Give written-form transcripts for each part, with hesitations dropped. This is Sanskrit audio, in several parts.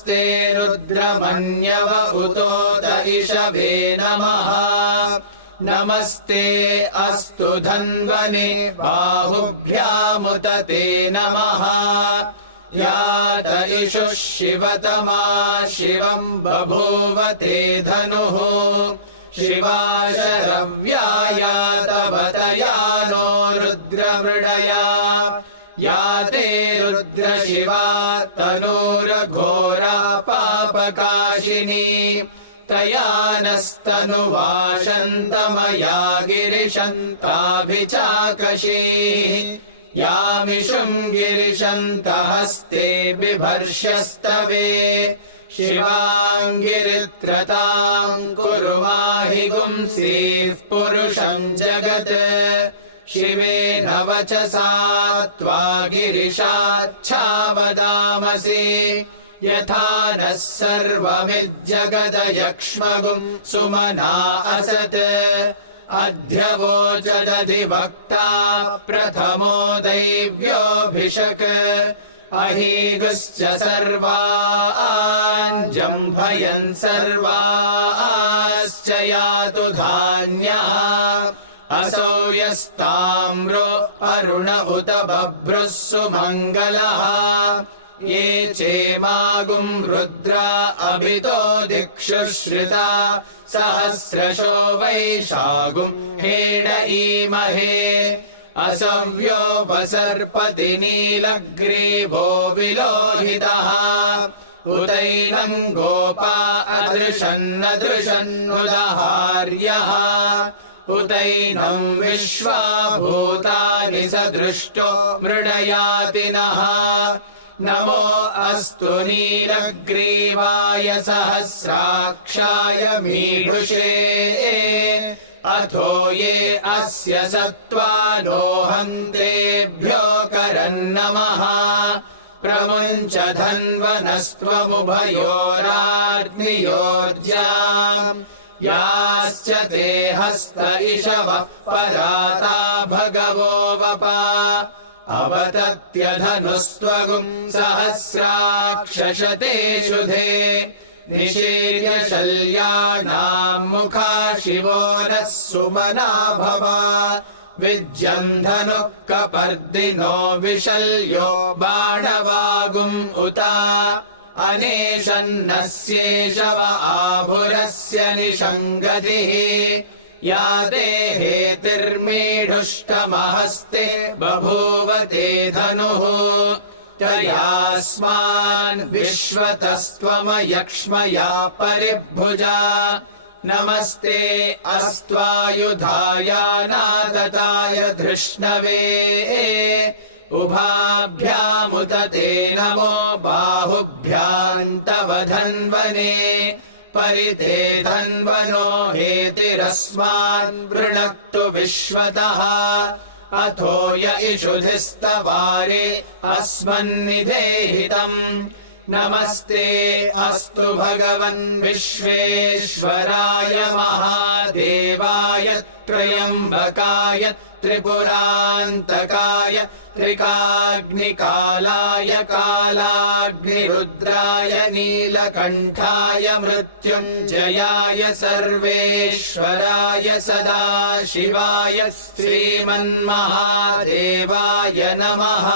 नमस्ते रुद्रमन्यव उतोत इषवे नमः नमस्ते अस्तु धन्वने बाहुभ्यामुत ते नमः यात इषुः शिवतमा शिवम् बभूव ते धनुः शिवा शरव्यायातवतया नो रुद्रमृडया या ते रुद्रशिवा तनूरघोरा पापकाशिनी तया नस्तनुवाशन्तमया गिरिशन्ताभिचाकशीः यामिषुम् गिरिशन्तहस्ते बिभर्ष्यस्तवे शिवाङ्गिरित्रताम् कुरु माहि गुंसीः पुरुषम् जगत् शिवेन वचसा त्वा गिरिशाच्छावदामसि यथा नः सर्वमिज्जगदयक्ष्मगुम् सुमना असत् अध्यवोचदधिवक्ता प्रथमो दैव्योऽभिषक् अहीगुश्च सर्वाञ्जम्भयन् सर्वाश्च यातु धान्यः असौ यस्ताम्रो अरुण उत बभ्रुः सुमङ्गलः ये चेमागुम् रुद्रा अभितो दिक्षु श्रिता सहस्रशो वैशागुम् हेड ईमहे असव्योपसर्पति नीलग्रीवो विलोहितः उतैनम् गोपा अदृशन्नदृशन्नुदहार्यः उतैनम् विश्वाभूतानि सदृष्टो मृडयातिनः नमो अस्तु नीलग्रीवाय सहस्राक्षाय मीढुषे अथो ये अस्य सत्त्वानो हन्तेभ्यो करन्नमः प्रमुञ्च धन्वनस्त्वमुभयोराग्नियोर्जाम् याश्च ते हस्त इषवः पराता भगवो वपा अवतत्यधनुस्त्वगुम् सहस्राक्षशते शुधे निशीर्य शल्यानाम् मुखा शिवो नः सुमना भव विज्यम् धनुः कपर्दिनो विशल्यो बाणवागुम् उता अनेशन्नस्येषव आभुरस्य निषङ्गतिः या देहेतिर्मीढुष्टमहस्ते बभूव ते धनुः तयास्मान् विश्वतस्त्वमयक्ष्मया परिभुजा नमस्ते अस्त्वायुधायानातताय धृष्णवे उभाभ्यामुत ते नमो बाहुभ्याम् तव धन्वने परिते धन्वनो हेतिरस्मान् वृणक्तु विश्वतः अथो य इषुधिस्तवारे अस्मन्निधेहितम् नमस्ते अस्तु भगवन् विश्वेश्वराय महादेवाय त्र्यम्बकाय त्रिपुरान्तकाय त्रिकाग्निकालाय कालाग्निरुद्राय नीलकण्ठाय मृत्युञ्जयाय सर्वेश्वराय सदाशिवाय श्रीमन्महादेवाय नमः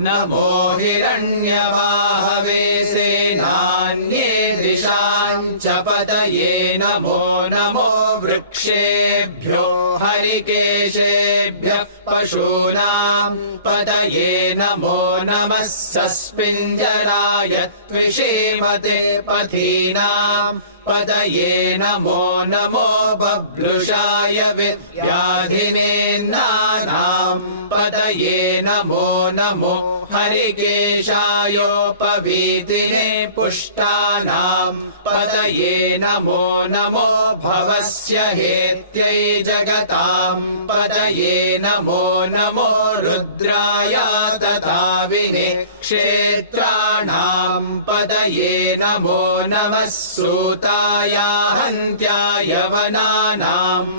नमो हिरण्यवाहवे सेनान्ये दिशाम् च पतये नमो नमो वृक्षेभ्यो हरिकेशेभ्यः पशूनाम् पतये नमो नमः सस्पिञ्जराय त्विषीमते पथीनाम् पतये नमो नमो बभ्लुषाय व्याधिनेन्नानाम् पतये नमो नमो हरिकेशायोपवीतिने पुष्टानाम् पतये नमो नमो भवस्य हेत्यै जगताम् पतये नमो नमो रुद्राय तथा विने क्षेत्राणाम् पतये नमो नमः सूताय हन्त्याय वनानाम्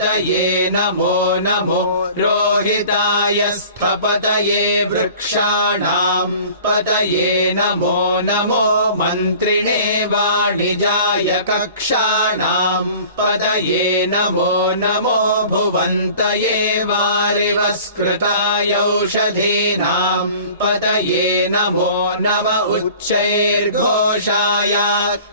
पतये नमो नमो रोहिताय स्थपतये वृक्षाणाम् पतये नमो नमो मन्त्रिणे वाणिजाय कक्षाणाम् पतये नमो नमो भुवन्तये वारिवस्कृताय औषधीनाम् पतये नमो नम उच्चैर्घोषाय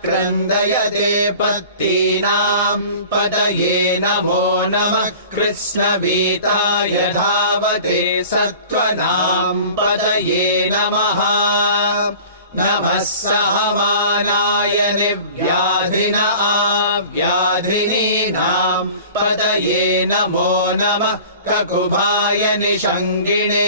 क्रन्दयते पत्तीनाम् पतये नमो नमः कृत्स्नवीताय धावते सत्त्वनाम् पतये नमः नमः सहमानाय निव्याधिन आव्याधिनीनाम् पतये नमो नमः ककुभाय निषङ्गिणे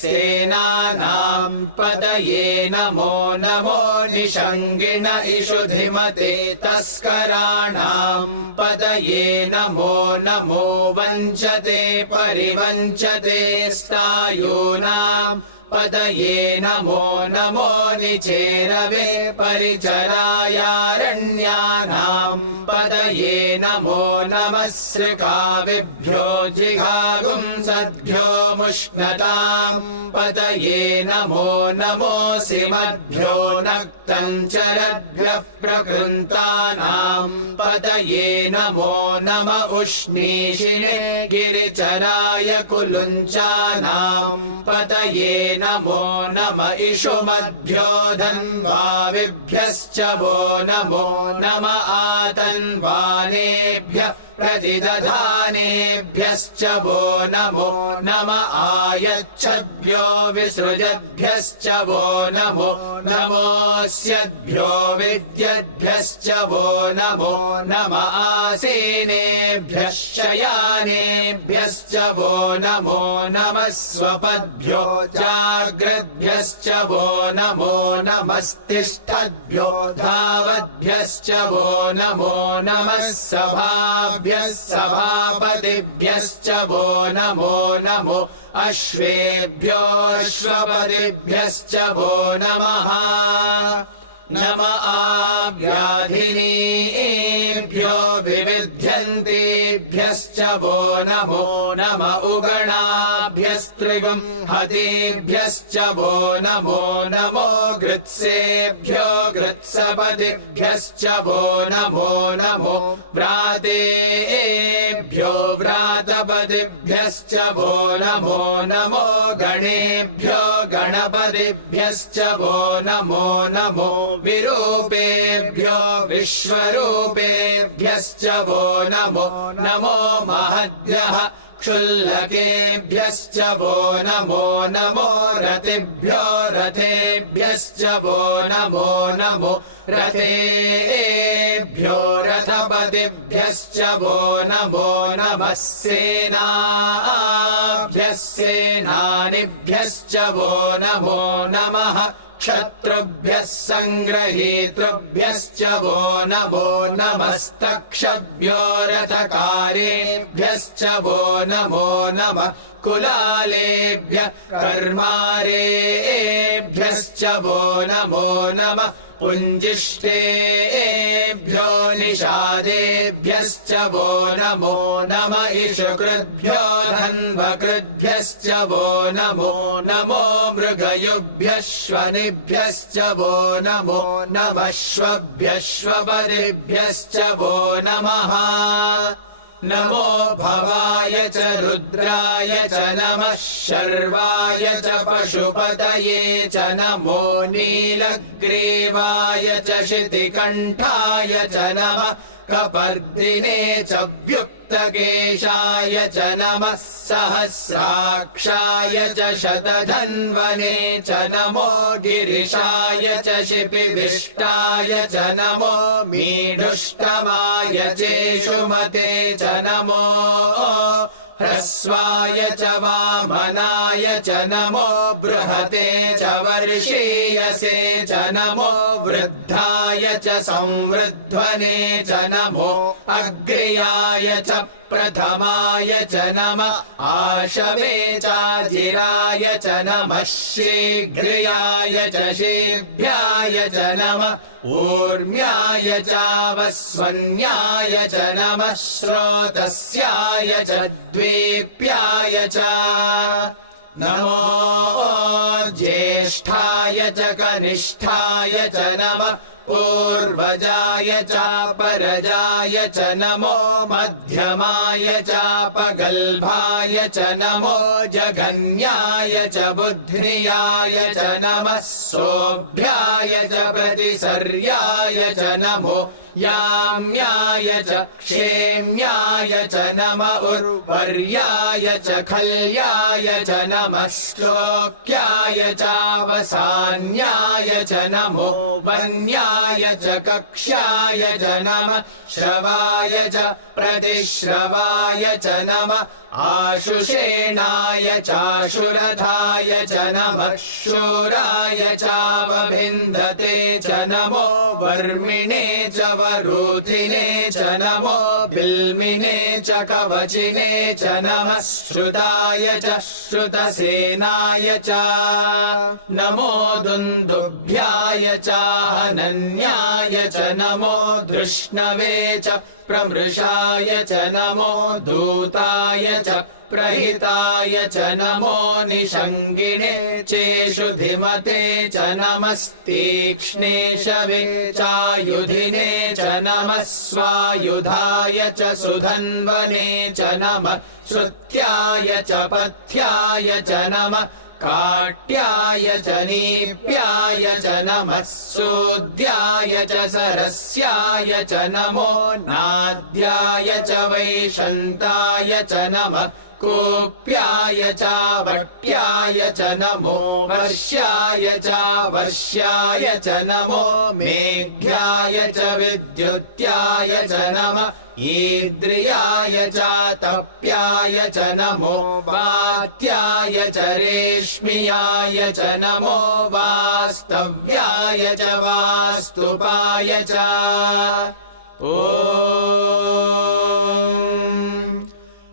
सेनानाम् पतये नमो नमो निषङ्गिण इषुधिमते तस्कराणाम् पतये नमो नमो वञ्चते परिवञ्चते स्तायूनाम् पतये नमो नमो निचेरवे परिचरायारण्यानाम् पतये नमो नमः सृकाविभ्यो जिघागुंसद्भ्यो मुष्णताम् पतये नमो नमोऽसिमद्भ्यो नक्तञ्चरद्भ्यः प्रकृन्तानाम् पतये नमो नम उष्णीषिणे गिरिचराय कुलुञ्चानाम् पतये नमो नम इषुमद्भ्यो धन्वाविभ्यश्च वो नमो नम आतन्वानेभ्यः प्रतिदधानेभ्यश्च वो नमो नम आयच्छद्भ्यो विसृजद्भ्यश्च वो नमो नमोऽस्यद्भ्यो विद्यद्भ्यश्च वो नमो नम आसीनेभ्यः शयानेभ्यश्च वो नमो नमः स्वपद्भ्यो जाग्रद्भ्यश्च वो नमो नमस्तिष्ठद्भ्यो धावद्भ्यश्च वो नमो नमः सभाभ्यः सभापतिभ्यश्च वो नमो नमो अश्वेभ्यो अश्वपतिभ्यश्च वो नमः नम आव्याधिनीभ्यो विविध्यन्तेभ्यश्च वो नमो नम उगणाभ्यस्त्रिगुं हतेभ्यश्च वो नमो नमो गृत्सेभ्यो गृत्सपतिभ्यश्च वो नमो नमो व्रातेभ्यो व्रातपतिभ्यश्च वो नमो नमो गणेभ्यो गणपतिभ्यश्च वो नमो नमो विरूपेभ्यो विश्वरूपेभ्यश्च वो नमो नमो महद्भ्यः क्षुल्लकेभ्यश्च वो नमो नमो रतिभ्यो रथेभ्यश्च वो नमो नमो रथेभ्यो रथपतिभ्यश्च वो नमो नमः सेनाभ्यः सेनानिभ्यश्च वो नमो नमः क्षत्रुभ्यः सङ्ग्रहीतृभ्यश्च वो नमो नमस्तक्षभ्यो रथकारेभ्यश्च वो नमो नमः कुलालेभ्यः कर्मारेभ्यश्च वो नमो नमः पुञ्जिष्टेभ्यो निषादेभ्यश्च वो नमो नम इषुकृद्भ्यो धन्वकृद्भ्यश्च वो नमो नमो मृगयुभ्यः श्वनिभ्यश्च वो नमो नमश्वभ्यः श्वपतिभ्यश्च वो नमः नमो भवाय च रुद्राय च नमः शर्वाय च पशुपतये च नमो नीलग्रीवाय च शितिकण्ठाय च नमः कपर्दिने च व्युक्तकेशाय च नमः सहस्राक्षाय च शतधन्वने च नमो गिरिशाय च शिपिविष्टाय च नमो मीढुष्टमाय चेषुमते च नमो ह्रस्वाय च वामनाय च नमो बृहते च वर्षीयसे च नमो वृद्धाय च संवृध्वने च नमो अग्र्याय च प्रथमाय च नमः आशवे चाजिराय च नमः शीघ्रियाय च शीघ्राय च नमः ऊर्म्याय चावस्वन्याय च नमः स्रोतस्याय च द्वीप्याय च नमो ज्येष्ठाय च कनिष्ठाय च नमः पूर्वजाय चापरजाय च नमो मध्यमाय चापगल्भाय च नमो जघन्याय च बुद्ध्याय च नमः सोऽभ्याय च प्रतिसर्याय च नमो याम्याय च क्षेम्याय च नमः उर्वर्याय च खल्याय च नमः श्लोक्याय चावसान्याय च नमो वन्याय च कक्ष्याय च नमः श्रवाय च प्रतिश्रवाय च नमः आशुषेणाय चाशुरधाय च नमः शूराय चावभिन्दते च नमो वर्मिणे च वरूथिने च नमो बिल्मिने च कवचिने च नमः श्रुताय च श्रुतसेनाय च नमो दुन्दुभ्याय चाहनन्याय च नमो धृष्णवे च प्रमृषाय च नमो दूताय च प्रहिताय च नमो निषङ्गिणे चेषु धिमते च नमस्तीक्ष्णेशवे चायुधिने च नमः स्वायुधाय च सुधन्वने च नमः श्रुत्याय च पथ्याय च नमः काट्याय च नीप्याय च नमः सूद्याय च सरस्याय च नमो नाद्याय च वैशन्ताय च नमः कूप्याय चावट्याय च नमो वर्ष्याय चावर्ष्याय च नमो मेघ्याय च विद्युत्याय च नमः ईद्रियाय चातप्याय च नमो वात्याय च रेश्मियाय च नमो वास्तव्याय च वास्तुपाय च ॐ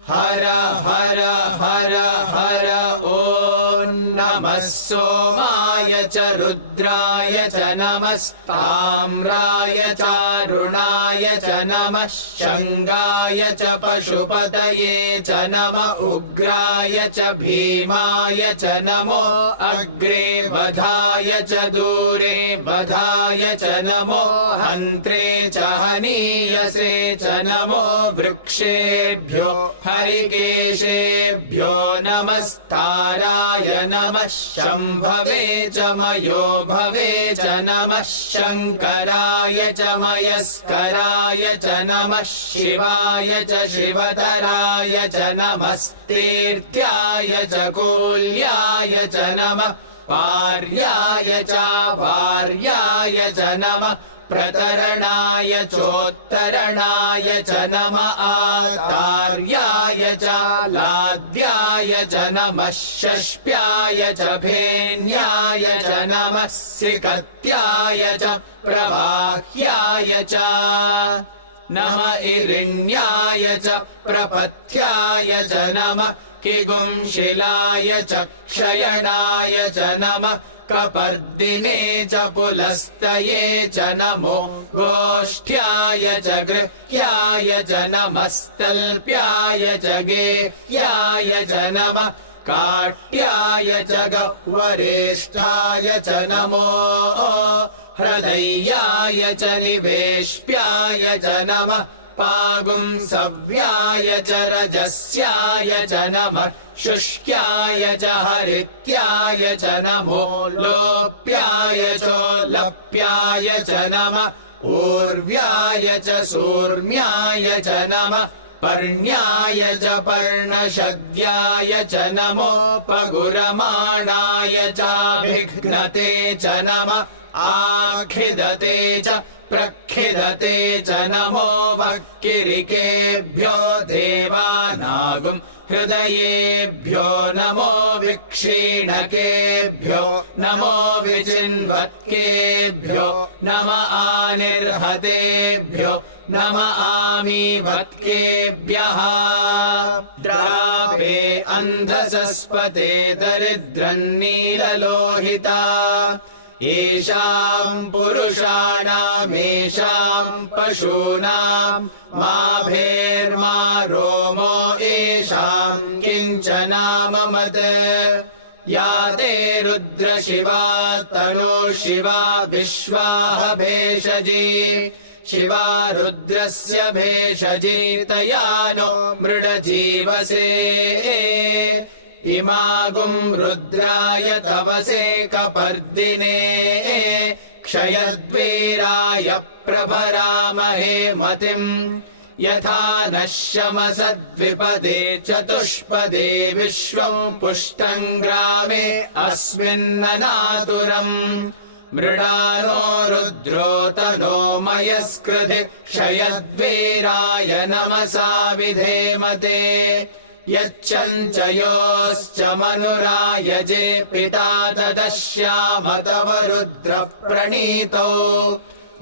हर हर हर हर ॐ नमः सोमाय च रुद्राय च नमस्ताम्राय चारुणाय च नमः शङ्गाय च पशुपतये च नमः उग्राय च भीमाय च नमो अग्रे वधाय च दूरे वधाय च नमो हन्त्रे च हनीयसे च नमो वृक्षेभ्यो हरिकेशेभ्यो नमस्ताराय नमः शम्भवे च मयो भवे च नमः शङ्कराय च मयस्कराय च नमः शिवाय च शिवतराय च नमस्तीर्थ्याय च कूल्याय च नमः पार्याय च भार्याय च नमः प्रतरणाय चोत्तरणाय च नमः आतार्याय च लाद्याय च नमः षष्प्याय च भेन्याय च नमः सिकत्याय च प्रवाह्याय च नमः इरिण्याय च प्रपथ्याय च नमः किगुंशिलाय च क्षयणाय च नमः कपर्दिने च पुलस्तये च नमो गोष्ठ्याय च गृह्याय च नमस्तल्प्याय च गेह्याय च नमः काट्याय च गह्वरेष्ठाय च नमो हृदयाय च निवेश्प्याय च नमः पागुंसव्याय च रजस्याय च नमः शुष्क्याय च हरित्याय च नमो लोप्याय चोलप्याय च नमः ऊर्व्याय च सूर्म्याय च नमः पर्ण्याय च पर्णशद्याय च नमो पगुरमाणाय चाभिघ्नते च नमः आखिदते च प्रखिदते च नमो वक्किरिकेभ्यो देवानागुं हृदयेभ्यो नमो विक्षीणकेभ्यो नमो विचिन्वत्केभ्यो नम आनिर्हतेभ्यो नम आमीवत्केभ्यः द्रावे अन्धसस्पते दरिद्रन्नीललोहिता येषाम् पुरुषाणामेषाम् पशूनाम् मा भेर्मा रोमो येषाम् किञ्चनाममत् या ते रुद्रशिवा तनो शिवा विश्वाह भेषजी शिवा रुद्रस्य भेषजी तया नो मृडजीवसे इमागुम् रुद्राय तवसे कपर्दिने क्षयद्वीराय प्रभरामहे मतिम् यथा नः शमसद्विपदे चतुष्पदे विश्वम् पुष्टम् ग्रामे अस्मिन्ननातुरम् मृडानो रुद्रो तनो मयस्कृधि क्षयद्वीराय नमसा विधेमते यच्चञ्चयोश्च मनुरायजे पिता तदश्याम तव रुद्रः प्रणीतो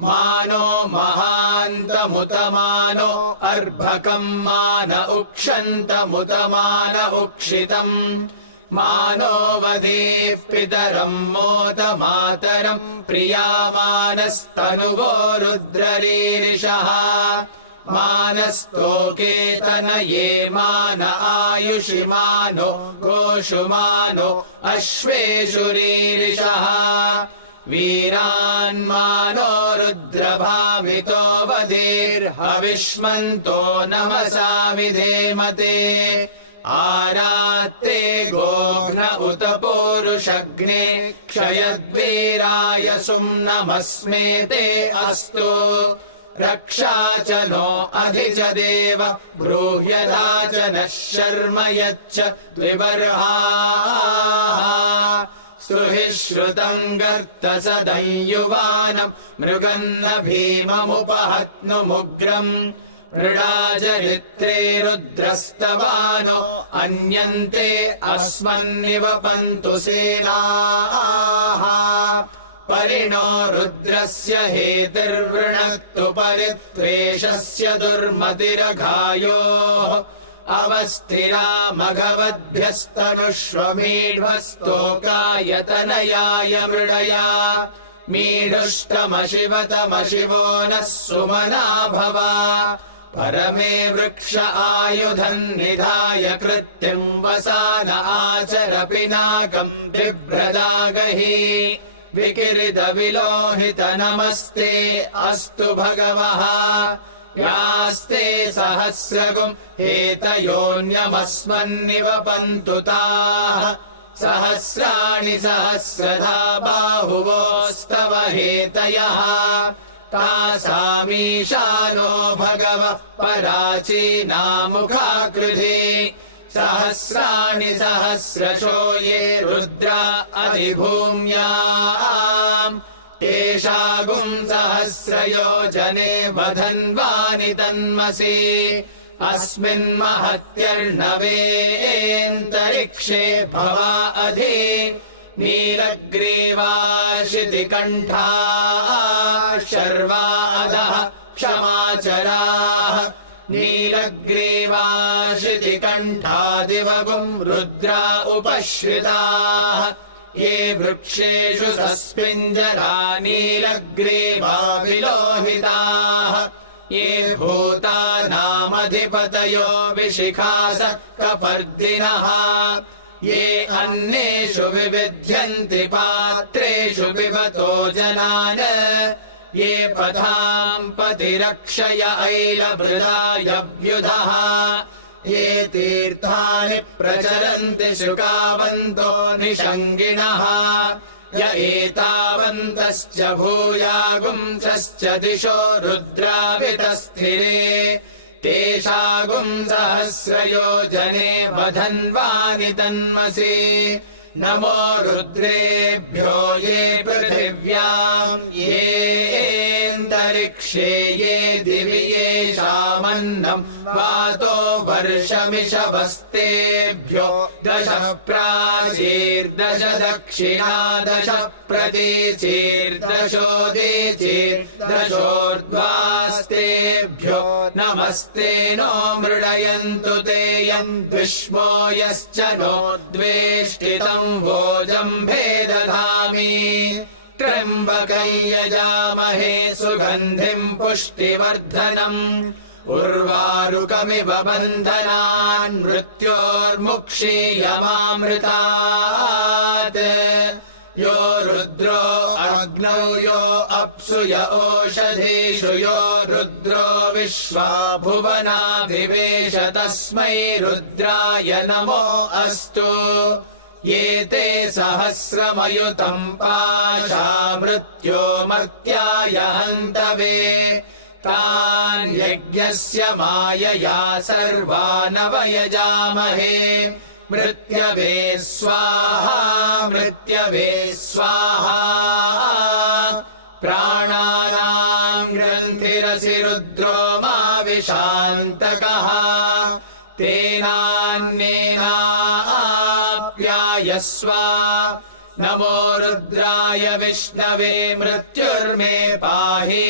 मानो महान्तमुतमानो अर्भकम् मान उक्षन्तमुतमान उक्षितम् मानो वधीः पितरम् मोत मातरम् प्रियामानस्तनुवो रुद्ररीरिषः मानस्तोकेतनये मान आयुषि मानो गोषु मानो अश्वेषु रीरिषः वीरान्मानो रुद्रभामितो वधीर्हविष्मन्तो नमसा विधेमते आरात्ते गोघ्न उत पूरुषग्ने क्षयद्वीराय सुम्नमस्मेते अस्तु रक्षा च नो अधि च देव ब्रूह्यधा च नः शर्म यच्च द्विबर्हाः सुहि श्रुतम् गर्तसदंयुवानम् मृगन्न भीममुपहत्नुमुग्रम् मृडाजरित्रे रुद्रस्तवानो अन्यन्ते अस्मन्निवपन्तु सेनाः परिणो रुद्रस्य हेतिर्वृणक्तु परित्वेषस्य दुर्मतिरघायोः अवस्थिरा मघवद्भ्यस्तनुष्वमीढ्वस्तोकायतनयाय मृडया मीढुष्टमशिवतमशिवो नः सुमना भव परमे वृक्ष आयुधम् निधाय कृत्तिम् वसान आचर पिनाकम् बिभ्रदागहि विकिरित विलोहित नमस्ते अस्तु भगवः यास्ते सहस्रगुम् हेतयोऽन्यमस्मन्निवपन्तु ताः सहस्राणि सहस्रधा बाहुवोस्तव हेतयः तासामीशानो भगवः पराचीनामुखाकृधि सहस्राणि सहस्रशो ये रुद्रा अधिभूम्याम् एषागुम् सहस्रयोजने वधन्वानि तन्मसि अस्मिन्महत्यर्णवेऽन्तरिक्षे भवा अधि नीलग्रीवाशितिकण्ठाः शर्वा अधः क्षमाचराः नीलग्रीवाशितिकण्ठादिवगुम् रुद्रा उपश्रिताः ये वृक्षेषु सस्पिञ्जरा नीलग्रीवा विलोहिताः ये भूतानामधिपतयो विशिखास कपर्दिनः ये अन्नेषु विविध्यन्ति पात्रेषु पिबतो जनान् ये पथाम् पतिरक्षय ऐलभृदायव्युधः ये तीर्थानि प्रचरन्ति शुकावन्तो निषङ्गिणः य एतावन्तश्च भूयागुंसश्च दिशो रुद्रावितस्थिरे तेषागुम् सहस्रयोजने वधन्वानि तन्मसि नमो रुद्रेभ्यो ये पृथिव्याम् येऽन्तरिक्षे क्षेये दिवि येषामन्नम् वातो वर्षमिषवस्तेभ्यो 10 प्राचीर्दश दक्षिणादश प्रतीचीर्दशोदीचीर्दशोर्ध्वास्तेभ्यो नमस्ते नो मृडयन्तु ते यम् द्विष्मो यश्च नो द्वेष्टितम् वोजम्भे दधामि त्र्यम्बकं यजामहे सुगन्धिम् पुष्टिवर्धनम् उर्वारुकमिव बन्धनान् मृत्योर्मुक्षीयमामृतात् यो रुद्रो अग्नौ यो अप्सु य ओषधीषु यो रुद्रो विश्वा भुवनाभिवेश तस्मै रुद्राय नमो अस्तु ये ते सहस्रमयुतम् पाशा मृत्यो मर्त्याय हन्तवे तान् यज्ञस्य मायया सर्वानवयजामहे मृत्यवे स्वाहा मृत्यवे स्वाहा प्राणानाम् ग्रन्थिरसि रुद्रो मा विशान्तकः तेनान्येनाप्यायस्व नमो रुद्राय विष्णवे मृत्युर्मे पाहि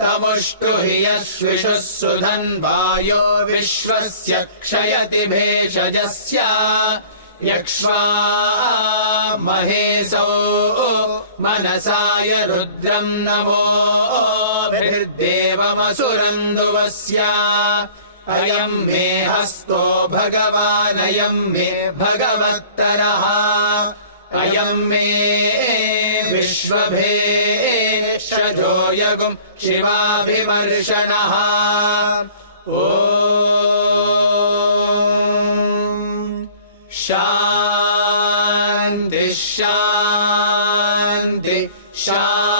तमुष्टु हि यश्विषुः सुधन्वायो विश्वस्य क्षयति भेषजस्य यक्ष्वा महेशौ मनसाय रुद्रम् नमोभिर्देवमसुरन्दुवस्य अयम् मे हस्तो भगवानयम् मे भगवत्तरः अयम् मे विश्वभेषजो यगुम् शिवाभिमर्शनः ॐ शान्ति शान्ति शान्ति।